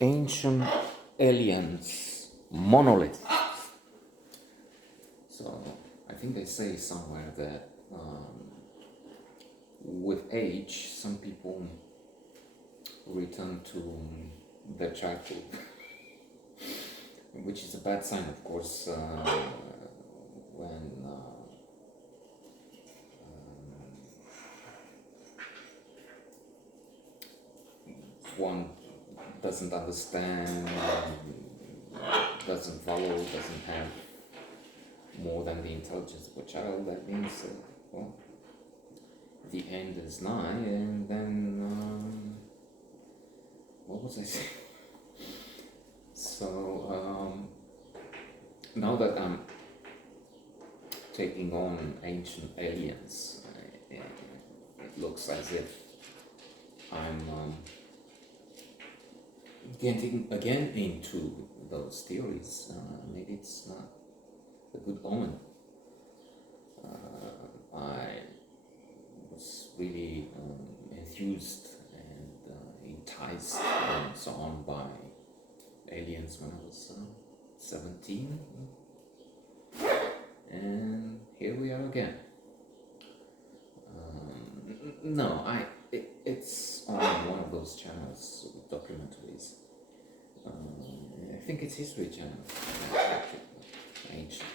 Ancient aliens, monoliths. So I think they say somewhere that with age, some people return to their childhood, which is a bad sign, of course, when one doesn't understand, doesn't follow, doesn't have more than the intelligence of a child. That means, well, the end is nigh, and then, what was I saying? So, now that I'm taking on ancient aliens, it looks as if I'm getting again into those theories. Maybe it's not a good omen. I was really enthused and enticed and so on by aliens when I was 17, and here we are again. No, it's on one of those channels with documentaries. I think it's History Channel, actually, ancient.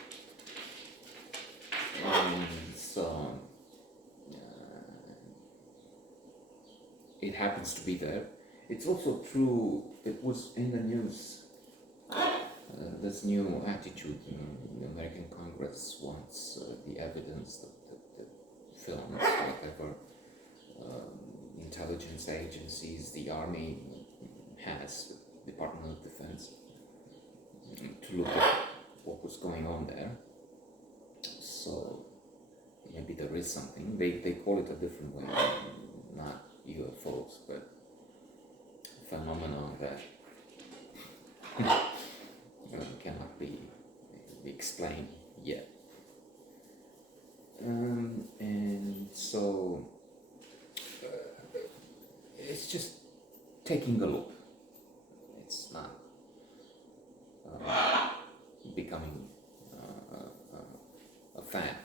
So it happens to be there. It's also true, it was in the news. This new attitude in the American Congress wants the evidence that films, whatever intelligence agencies the Army has, Department of Defense, to look at what was going on there. So maybe there is something. They call it a different way, not UFOs, but phenomenon that cannot be explained yet. And so it's just taking a look. It's not becoming a fan,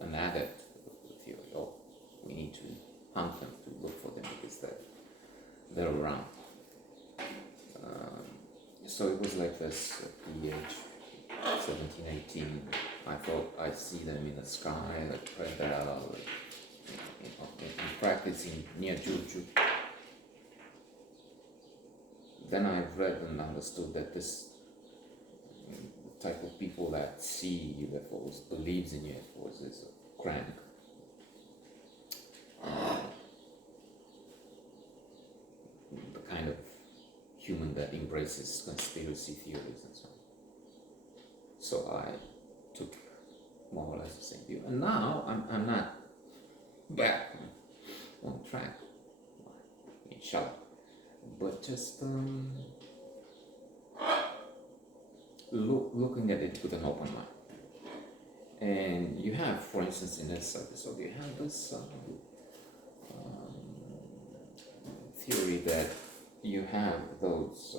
an adept of the theory. Oh, we need to hunt them, to look for them because they're around. So it was like this at the age 17, 18. I thought I'd see them in the sky, like Predella, in practicing near Juju. Then I read and understood that this type of people that see UFOs, believes in UFOs, is a crank. The kind of human that embraces conspiracy theories and so on. So I took more or less the same view. And now I'm not back on track, inshallah, but just looking at it with an open mind. And you have, for instance, in this episode, you have this theory that you have those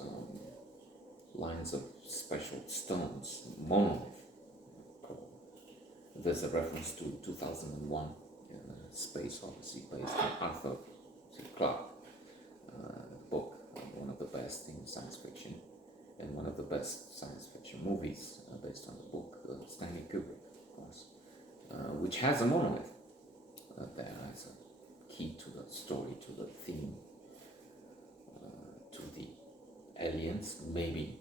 lines of special stones, monolith. There's a reference to 2001 Space Odyssey based on Arthur C. Clarke book, one of the best in science fiction, and one of the best science fiction movies based on the book, Stanley Kubrick, of course, which has a monolith there as a key to the story, to the theme, to the aliens, maybe.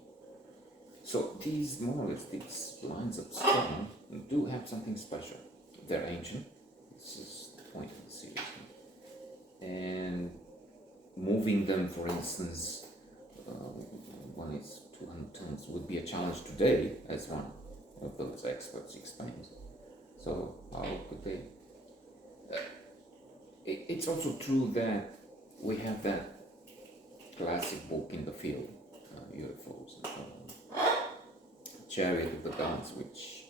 So these monoliths, these lines of stone, do have something special. They're ancient. This is the point of the series. And moving them, for instance, when it's 200 tons, would be a challenge today, as one of those experts explains. So how could they? It's also true that we have that classic book in the field, UFOs and so on, Chariot of the Gods, which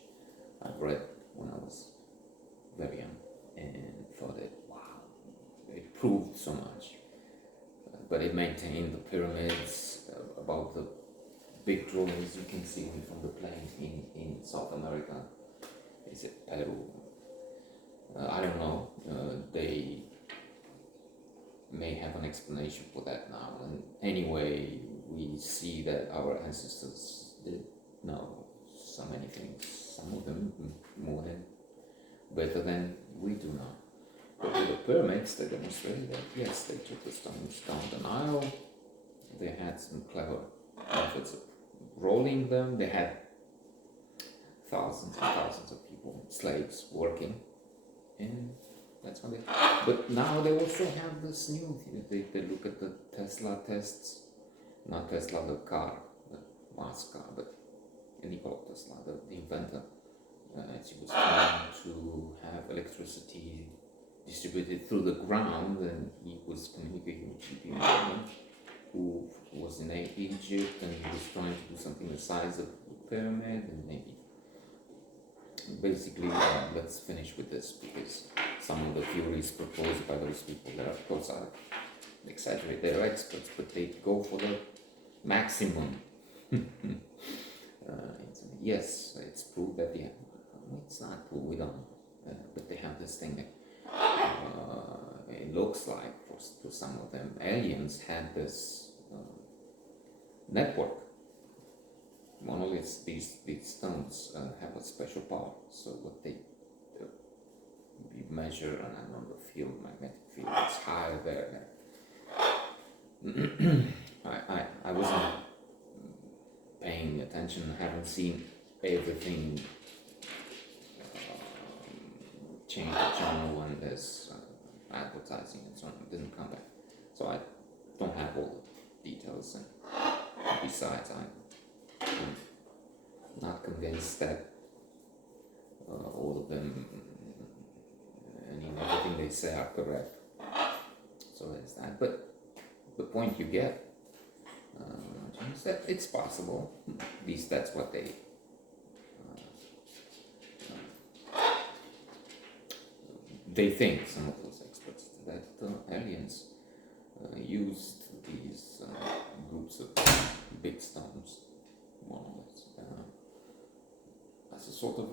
I've read when I was very young and thought that, wow, it proved so much. But it maintained the pyramids, about the big drawings you can see from the plane in South America. Is it Peru? I don't know. They may have an explanation for that now. And anyway, we see that our ancestors did know so many things. Some of them more than better than we do now. But with the pyramids, they demonstrated that yes, they took the stones down the Nile. They had some clever methods of rolling them. They had thousands and thousands of people, slaves, working, and that's how they. But now they also have this new. They look at the Tesla tests, not Tesla the car, the mass car, but Nikola Tesla, the inventor. As he was trying to have electricity distributed through the ground, and he was communicating with G.P. Morgan, who was in Egypt, and he was trying to do something the size of the pyramid, and maybe basically let's finish with this, because some of the theories proposed by those people there, of course, are exaggerate, they're experts, but they go for the maximum. Yes, it's proved that it's not proved, we don't know, but they have this thing that it looks like for some of them aliens had this network. Monoliths, these stones have a special power. So what they you measure, and I know the field, magnetic field, is higher there. I wasn't paying attention. I haven't seen everything change the channel when there's advertising and so on. It didn't come back, so I don't have all the details. And besides, I'm not convinced that all of them, everything they say are correct. So there's that. But the point you get is that it's possible. At least that's what they think, some of those experts, that aliens used these groups of big stones, monoliths, as a sort of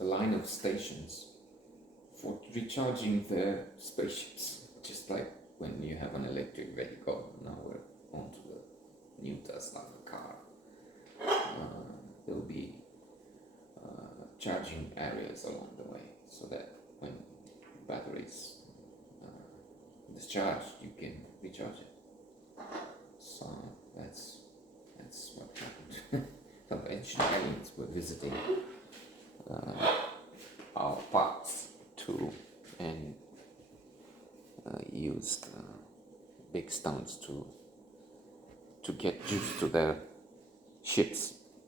a line of stations for recharging their spaceships, just like when you have an electric vehicle. Now we're on to the new Tesla, the car. There'll be charging areas along the way, so that when batteries discharged, you can recharge it. So that's what happened. Some ancient aliens were visiting our parts too, and used big stones to get juice to their ships.